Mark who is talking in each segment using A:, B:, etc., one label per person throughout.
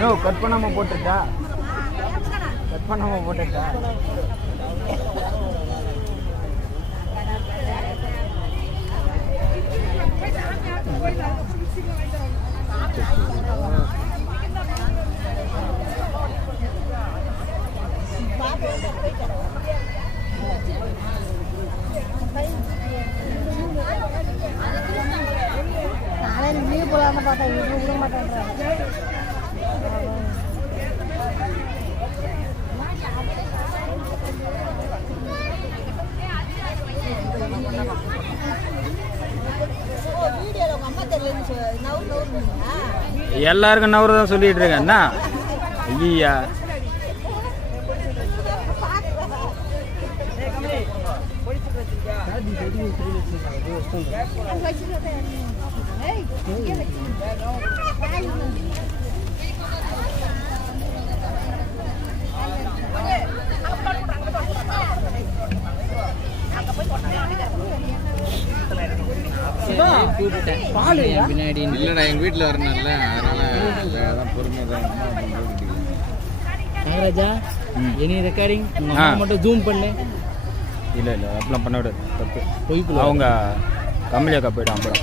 A: No cut பண்ணாம போட்டுட்டா. Cut பண்ணாம போட்டுட்டா.
B: நாளைக்கு லீவ் போலான்னு பார்த்தா வீட்டில் விட மாட்டேன்றாங்க.
A: எல்லாருக்கும் நவரு தான் சொல்லிட்டு இருக்கேன். என்ன? ஐயா.
C: பின்னாடி இல்லடா எங்க வீட்டுல வரணும்ல அதனால அதான் பொறுமையா
D: நாகராஜா. எனி ரெக்கார்டிங் மட்டும் ஜூம் பண்ணு.
A: இல்லை இல்லை அப்படிலாம் பண்ண விடாது தப்பு. அவங்க கமலி அக்கா போயிடும் அப்புறம்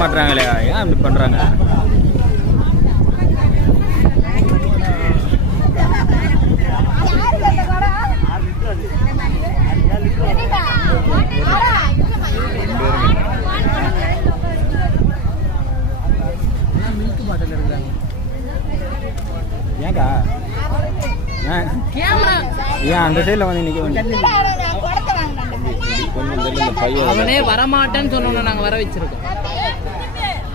A: மாட்டாங்களே ஏன் இப்படி
D: இருக்கிறாங்க
A: ஏன்க்கா? ஏன்? அந்த சைடில் வந்து நிற்க வேண்டிய
D: அவனே வரமாட்டேன்னு சொன்னோன்னு நாங்க வர வச்சிருக்கோம்.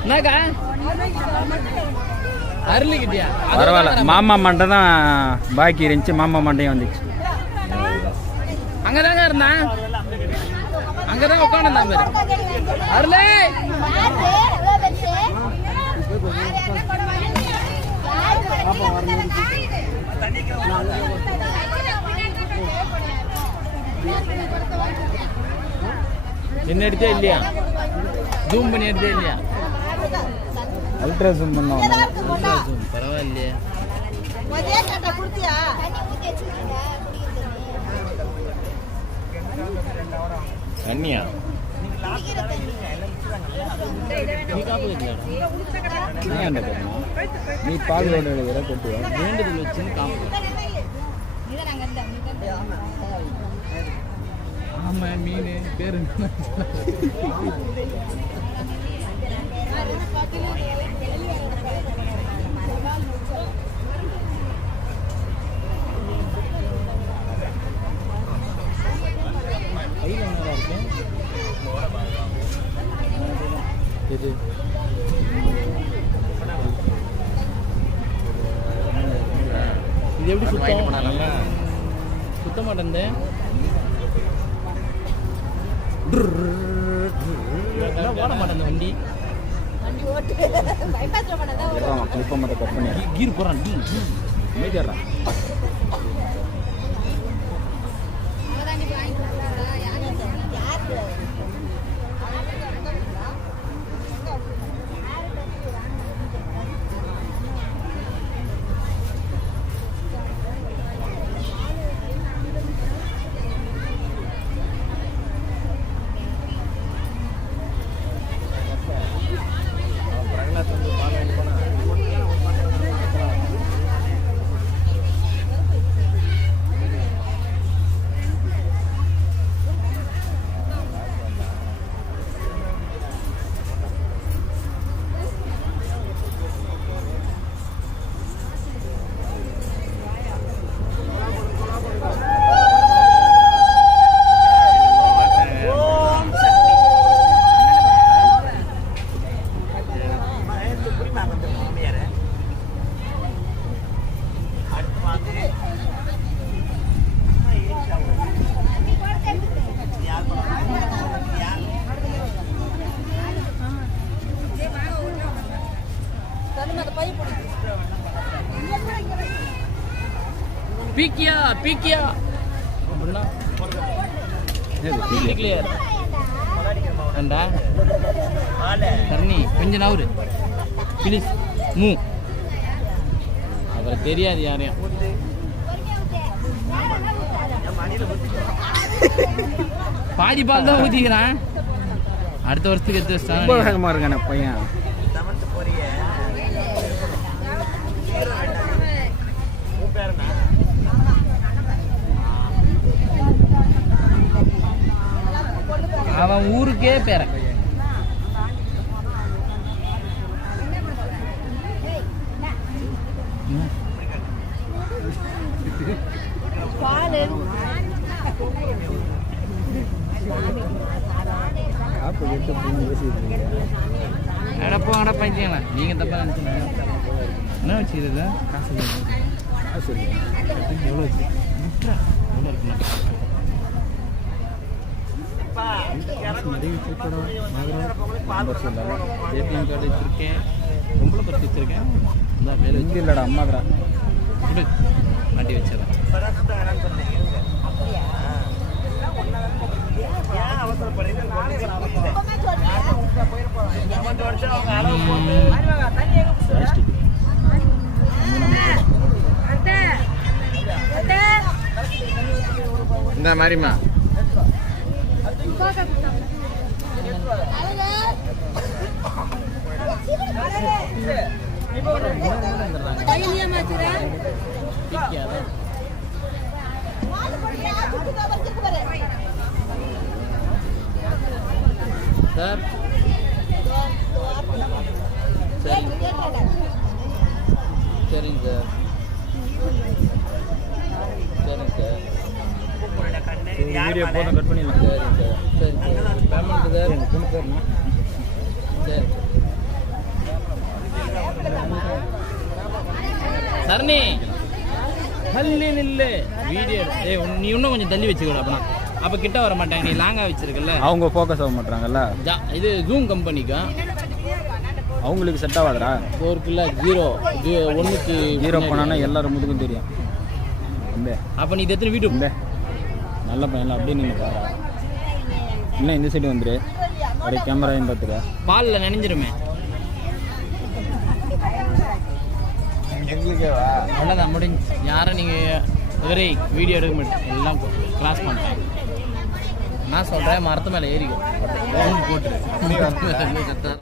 D: என்னக்கா? அருளிக்கிட்டியா?
A: பரவாயில்ல. மாமா மண்டை தான் பாக்கி இருந்துச்சு. மாமா மண்டையும் வந்துச்சு.
D: அங்கதாங்க இருந்தான் அங்கதான் உட்காந்துருந்தான் பாரு. அருளே! என்ன எடுத்தே இல்லையா? ஜூம் பண்ணி எடுத்தே இல்லையா?
A: அல்ட்ரா ஜூம் பண்ணோம்.
D: ஜூம் பரவாயில்லையே
C: தண்ணியா
D: நீ காப்பு கட்டலையாடா
A: நான் என்ன பண்ணணும் நீ பால் எழுதுற கொட்டுவா
D: வேண்டுதல் வச்சுன்னு ஆமா மீன். பேரு என்ன? கையில் என்னடா இருக்கு
A: இது
D: இது எப்படி சுத்தம்? சுத்த மாட்டேன் ஓட மாட்டேன் வண்டி கீர் போறான் டீ
A: மேஜர்றான்
D: பீக்கியா. அப்படின்னா கிளியர் ஏண்டா? கர்ணி கொஞ்ச நவரு ப்ளீஸ் மூ. அவரை தெரியாது யாரையும். பாதி பால் தான் ஊற்றிக்கிறான் அடுத்த வருஷத்துக்கு எடுத்து
A: ரொம்ப
D: வச்சிட்டான்
A: வேகமாக இருக்கானே பையன்.
D: அவன் ஊருக்கே பேரன். எடப்போ அட பைத்தியங்களா தப்பாக நினச்சிங்க. என்ன காசு எவ்வளோ வச்சு? விட்றா எவ்வளோ இருக்குண்ணா
A: நிறைய வச்சிருக்கடா நம்பர் சொல்ல
D: ஏடிஎம் கார்டு வச்சுருக்கேன் பொம்பளை பற்றி வச்சுருக்கேன் இந்த கையில்
A: இங்கே இல்லைடா
D: கொடு மாட்டி வச்சிடறேன்
C: இந்த
D: பிடிக்காத சார் சரி சரிங்க. சார் சரிங்க. சார்
A: வீடியோ போதும் கட் பண்ணிடலாம்.
D: சரிங்க. சார் சரி சார் பேமெண்ட் சார்
A: எங்கள் பொண்ணு பேருண்ணா
D: சரி சரணி தள்ளி நில்லு. வீடியோ உன்- நீ இன்னும் கொஞ்சம் தள்ளி வச்சுக்கோ அப்பனா. அப்போ கிட்ட வர மாட்டாங்க நீ லாங்காக வச்சிருக்கல
A: அவங்க ஃபோக்கஸ் ஆக மாட்டாங்கல்ல
D: இது ஜூம் கம்பெனிக்கா
A: அவங்களுக்கு செட் ஆகாதடா.
D: ஃபோர்க்குள்ள ஜீரோ ஒன்றுக்கு
A: ஹீரோ போனான்னா எல்லாரும் முதுகும் தெரியும். இந்த.
D: அப்போ நீ எத்தனை வீட்டு
A: இந்த. நல்ல பையன்ல அப்படியே நின்று பாரா. இன்னும் இந்த சைடு வந்துரு? அப்படியே கேமராவையும் பார்த்துக்க
D: பாலில் நினைஞ்சிருமே. அவ்வளோதான் முடிஞ்சு. யாரை நீங்கள் ஒரே வீடியோ எடுக்க மாட்டேன் எல்லாம் கிளாஸ் பண்ணுறேன் நான் சொல்கிறேன் மரத்து மேலே ஏறிக்கும்
C: கத்தா